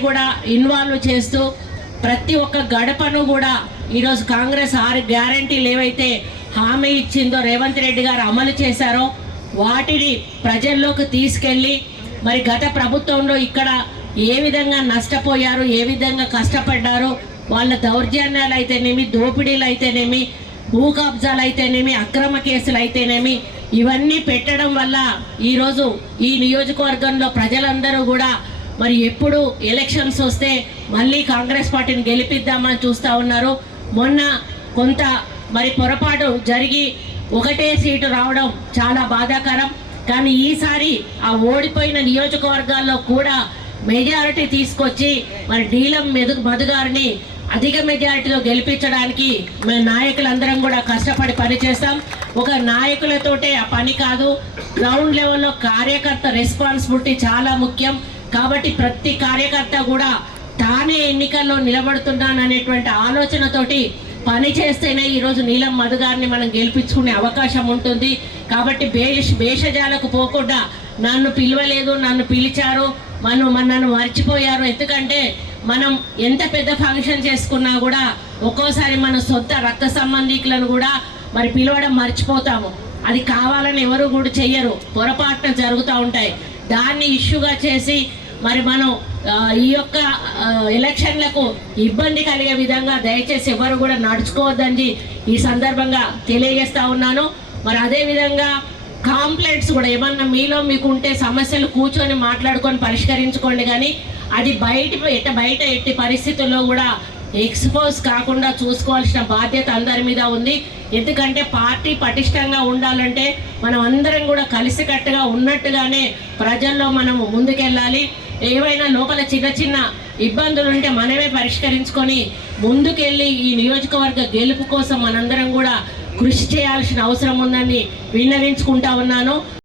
కూడా ఇన్వాల్వ్ చేస్తూ ప్రతి ఒక్క గడపను కూడా ఈరోజు కాంగ్రెస్ ఆరు గ్యారంటీలు ఏవైతే హామీ ఇచ్చిందో రేవంత్ రెడ్డి గారు అమలు చేశారో వాటిని ప్రజల్లోకి తీసుకెళ్ళి మరి గత ప్రభుత్వంలో ఇక్కడ ఏ విధంగా నష్టపోయారు ఏ విధంగా కష్టపడ్డారు వాళ్ళ దౌర్జన్యాలు అయితేనేమి దోపిడీలు అయితేనేమి భూ కబ్జాలు అయితేనేమి అక్రమ కేసులు అయితేనేమి ఇవన్నీ పెట్టడం వల్ల ఈరోజు ఈ నియోజకవర్గంలో ప్రజలందరూ కూడా మరి ఎప్పుడు ఎలక్షన్స్ వస్తే మళ్ళీ కాంగ్రెస్ పార్టీని గెలిపిద్దామని చూస్తూ ఉన్నారు. మొన్న కొంత మరి పొరపాటు జరిగి ఒకటే సీటు రావడం చాలా బాధాకరం. కానీ ఈసారి ఆ ఓడిపోయిన నియోజకవర్గాల్లో కూడా మెజారిటీ తీసుకొచ్చి మరి డీలం మెదు మధుగారిని అధిక మెజారిటీలో గెలిపించడానికి మేము నాయకులందరం కూడా కష్టపడి పనిచేస్తాం. ఒక నాయకులతోటే ఆ పని కాదు. గ్రౌండ్ లెవెల్లో కార్యకర్త రెస్పాన్సిబిలిటీ చాలా ముఖ్యం. కాబట్టి ప్రతి కార్యకర్త కూడా తానే ఎన్నికల్లో నిలబడుతున్నాను అనేటువంటి ఆలోచనతోటి పని చేస్తేనే ఈరోజు నీలం మధు గారిని మనం గెలిపించుకునే అవకాశం ఉంటుంది. కాబట్టి భేష భేషజాలకు పోకుండా నన్ను పిలవలేదు నన్ను పిలిచారు మనం మన నన్ను మర్చిపోయారు. ఎందుకంటే మనం ఎంత పెద్ద ఫంక్షన్ చేసుకున్నా కూడా ఒక్కోసారి మన సొంత రక్త సంబంధికులను కూడా మరి పిలవడం మర్చిపోతాము. అది కావాలని ఎవరు కూడా చెయ్యరు. పొరపాటున జరుగుతూ ఉంటాయి. దాన్ని ఇష్యూగా చేసి మరి మనం ఈ యొక్క ఎలక్షన్లకు ఇబ్బంది కలిగే విధంగా దయచేసి ఎవరు కూడా నడుచుకోవద్దని ఈ సందర్భంగా తెలియజేస్తా ఉన్నాను. మరి అదే విధంగా కాంప్లైంట్స్ కూడా ఏమన్నా మీలో మీకు ఉంటే సమస్యలు కూర్చొని మాట్లాడుకొని పరిష్కరించుకోండి కానీ అది బయట ఎట్ట బయట ఎట్టి పరిస్థితుల్లో కూడా ఎక్స్పోజ్ కాకుండా చూసుకోవాల్సిన బాధ్యత అందరి మీద ఉంది. ఎందుకంటే పార్టీ పటిష్టంగా ఉండాలంటే మనం అందరం కూడా కలిసికట్టుగా ఉన్నట్టుగానే ప్రజల్లో మనము ముందుకెళ్ళాలి. ఏవైనా లోపల చిన్న చిన్న ఇబ్బందులు ఉంటే మనమే పరిష్కరించుకొని ముందుకెళ్ళి ఈ నియోజకవర్గ గెలుపు కోసం మనందరం కూడా కృషి చేయాల్సిన అవసరం ఉందని విన్నవించుకుంటా ఉన్నాను.